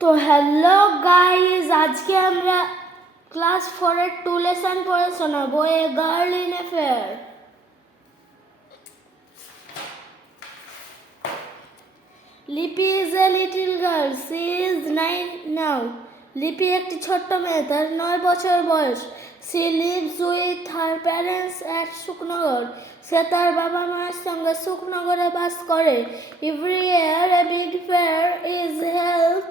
তো hello guys, আজকে আমরা ক্লাস 4-এর 2 লেসন পড়ে শোনাবো, a girl in a fair. Lipi is a little girl, she is 9 now. Lipi একটি ছোট্ট মেয়ে, তার 9 বছর বয়স। She lives with her parents at Sukhnagar. সে তার বাবা মায়ের সঙ্গে সুখনগরে বাস করে। Every year a big fair is held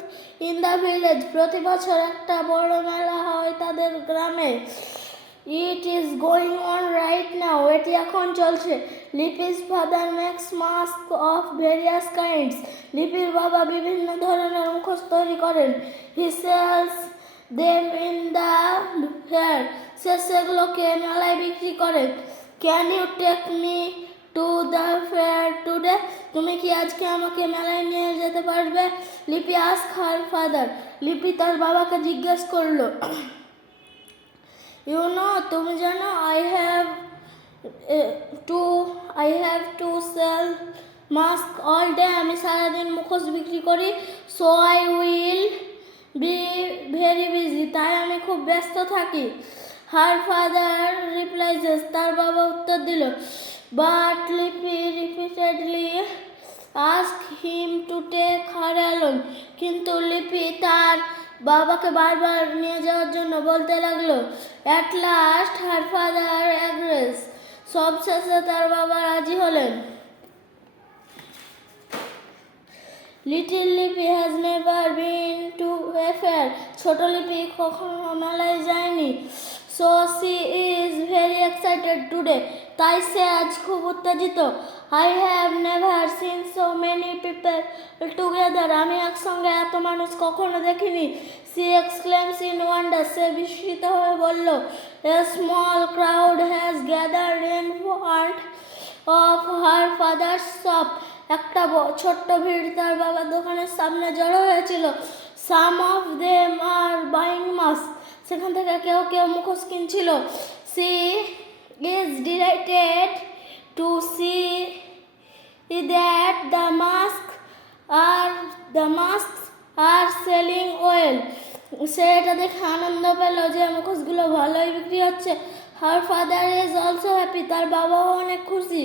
in the village. প্রতি বছর একটা বড় মেলা হয় তাদের গ্রামে। It is going on right now. এটি এখন চলছে। Lipi's father makes masks of various kinds. লিপির বাবা বিভিন্ন ধরনের মুখোশ তৈরি করেন। He sells them in the fair. সে সেগুলোকে মেলায় বিক্রি করে। Can you take me to the fair today? তুমি কি আজকে আমাকে মেলায় নিয়ে যেতে পারবে? লিপি আস্ক হার ফাদার। লিপি তার বাবাকে জিজ্ঞেস করলো, ইউ নো, তুমি জানো, I have to sell mask all day. আমি সারাদিন মুখোশ বিক্রি করি। So I will be very busy. তাই আমি খুব ব্যস্ত থাকি। Her father replies. তার বাবা উত্তর দিল, but Lipi repeatedly ask him to take her alone. কিন্তু লিপি তার বাবাকে বারবার নিয়ে যাওয়ার জন্য বলতে লাগলো। At last her father agrees. সব শেষে তার বাবা রাজি হলেন। Little Lipi has never been to a fair. ছোট লিপি কখনো মেলায় যায়নি। So she is very excited today. তাই সে আজ খুব উত্তেজিত। I have never seen so many people together. আমি একসঙ্গে এত মানুষ কখনো দেখিনি। She exclaims in wonder. সে বিস্মিত হয়ে বলল, a small crowd has gathered in front of her father's shop. একটা ছোট্ট ভিড় তার বাবার দোকানের সামনে জড়ো হয়েছিল। Some of them are buying mask. সেখান থেকে কেউ কেউ মুখোশ কিনছিল। She is delighted to see that the mask are selling well. সে এটা দেখে আনন্দ পেল যে মুখোশগুলো ভালোই বিক্রি হচ্ছে। Her father is also happy. তার বাবাও অনেক খুশি।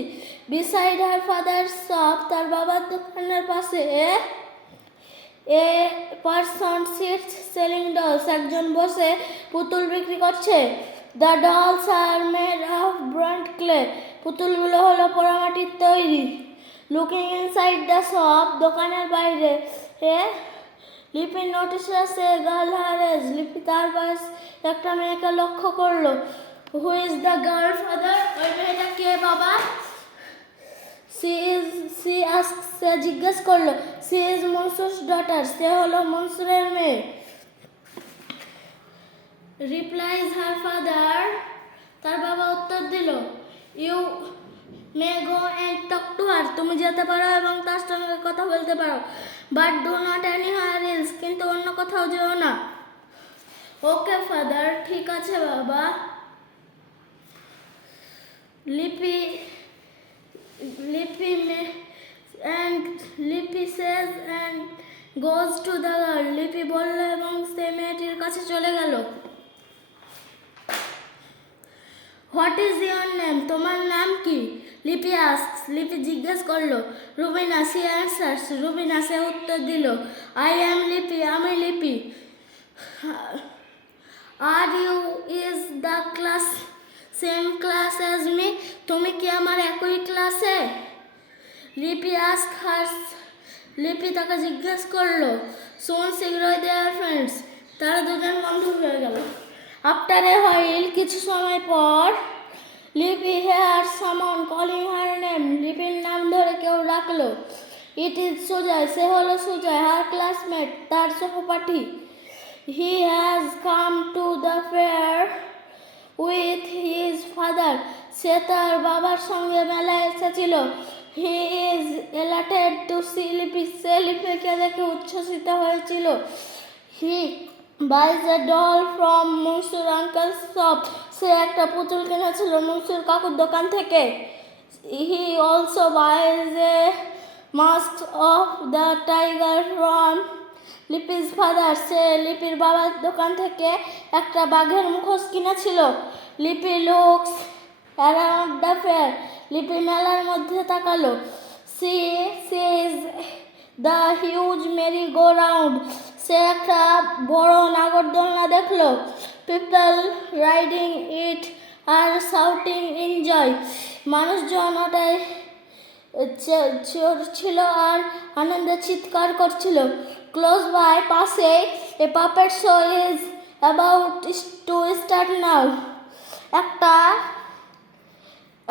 বিসাইড হার ফাদার শপ, তার বাবার দোকানের পাশে a person sits selling dolls. একজন বসে পুতুল বিক্রি করছে। The dolls are made of burnt clay. পুতুলগুলো হলো পোড়ামাটির তৈরি। লুকিং ইনসাইড দ্য শপ, দোকানের বাইরে Lipi notices a girl her age. Lipi তার বয়স একটা মেয়েকে লক্ষ্য করলো। Who is the girl father? ওই মেয়েটা কে বাবা? সে জিজ্ঞেস করলো। She is Mansur's daughter. সে হলো মনসুরের মেয়ে। Replies her father. তার বাবা উত্তর দিল, you may go and talk to her. তুমি যেতে পারো এবং তার সঙ্গে কথা বলতে পারো। But do not anywhere else. কিন্তু অন্য কোথাও যেও না। ওকে ফাদার, ঠিক আছে বাবা। লিপি says and goes to the girl. লিপি বলল এবং সে মেয়েটির কাছে চলে গেল। What is your name? তোমার নাম কি? লিপি আস্কস। লিপি জিজ্ঞেস করলো। রুবিনা। She answers. রুবিনা। সে উত্তর দিল, আই অ্যাম লিপি। আমি Lipi. Are you is the class same class as me? তুমি কি আমার একই ক্লাসে? লিপি আস্ক হার। লিপি তাকে জিজ্ঞেস করলো। সোন শীঘ্রই দে আর ফ্রেন্ডস। তারা দুজন বন্ধু হয়ে গেল। আফটার এ হুইল, কিছু সময় পর, লিপি হেয়ার সামন কলিং হার নেম। লিপির নাম ধরে কেউ ডাকলো। It is Sujoy. সে হলো সুজয়, হার ক্লাসমেট, তার সহপাঠী। He has come to the fair with his father. সে তার বাবার সঙ্গে মেলায় এসেছিল। He is elated to see Lipi. সে লিপিকে দেখে উচ্ছ্বসিত হয়েছিল। He buys a doll from Mansur uncle's shop. সে একটা পুতুল কিনেছিল মনসুর কাকুর দোকান থেকে। He also buys a mask of the tiger from লিপি's ফাদার, সে লিপির বাবার দোকান থেকে একটা বাঘের মুখোশ কিনেছিল। লিপি লুকস অ্যারাউন্ড দ্য ফেয়ার, লিপি মেলার মধ্যে তাকালো। She sees the huge merry go round, সে একটা বড় নাগরদোলনা দেখলো। People riding it are shouting enjoy, মানুষজন ওটাই ছিল আর আনন্দে চিৎকার করছিল। ক্লোজ বাই, পাশে, a puppet show is about to start now,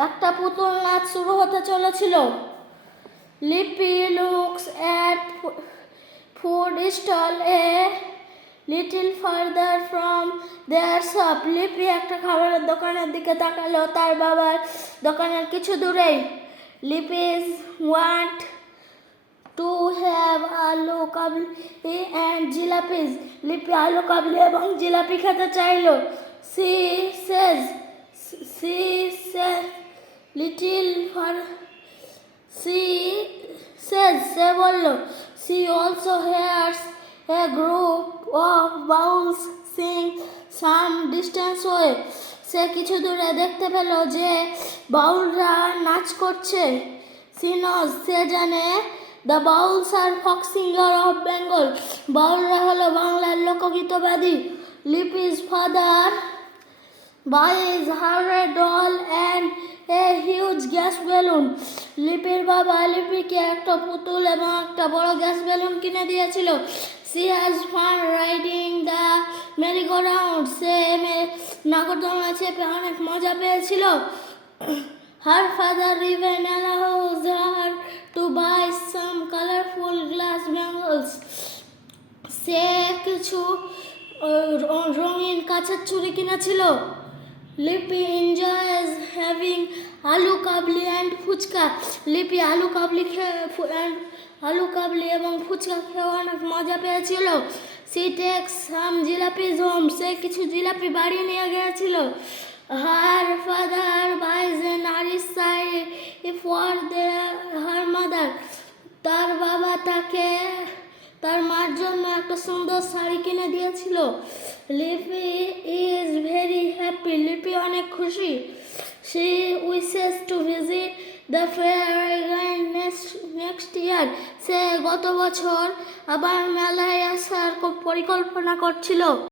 একটা পুতুল নাচ শুরু হতে চলেছিল। Lipi looks at food stall a little further from their shop, Lipi একটা খাবারের দোকানের দিকে তাকালো, তার বাবার দোকানের কিছু দূরেই। লিপিস ওয়ান্ট টু হ্যাভ আলু কাবলি অ্যান্ড জিলাপিস, লিপি আলু কাবলি এবং জিলাপি খেতে চাইলো। She says little far she says, সে বলল। She also hears a group of Bauls sing some distance away, সে কিছু দূরে দেখতে পেল যে বাউলরা নাচ করছে। সি নজ, সে জানে, দ্য বাউলস আর ফক সিঙ্গার অফ বেঙ্গল, বাউলরা হলো বাংলার লোকগীতবাদী। লিপি's father buys her a doll and a huge gas balloon, লিপির বাবা লিপিকে একটা পুতুল এবং একটা বড় গ্যাস বেলুন কিনে দিয়েছিল। She has fun riding the merry-go-round, সে নাগরদোলনা চেপে অনেক মজা পেয়েছিল। Her father even allows her to buy some colorful glass bangles, সে কিছু রঙিন কাঁচের চুড়ি কিনেছিল। লিপি এনজয়েজ হ্যাভিং আলু কাবলি অ্যান্ড ফুচকা, লিপি আলু কাবলি এবং ফুচকা খেয়ে অনেক মজা পেয়েছিল। সি টেক্স সাম জিলাপিজ হোম, সে কিছু জিলাপি বাড়ি নিয়ে গিয়েছিল। Her father বাইজ A Nourish sari for her mother, তার বাবা তাকে তার মার জন্য একটা সুন্দর শাড়ি কিনে দিয়েছিল। লিপি ইজ ভেরি হ্যাপি, লিপি অনেক খুশি। She wishes to visit the fair again next year, সে গত বছর আবার মেলায় আসার পরিকল্পনা করছিল।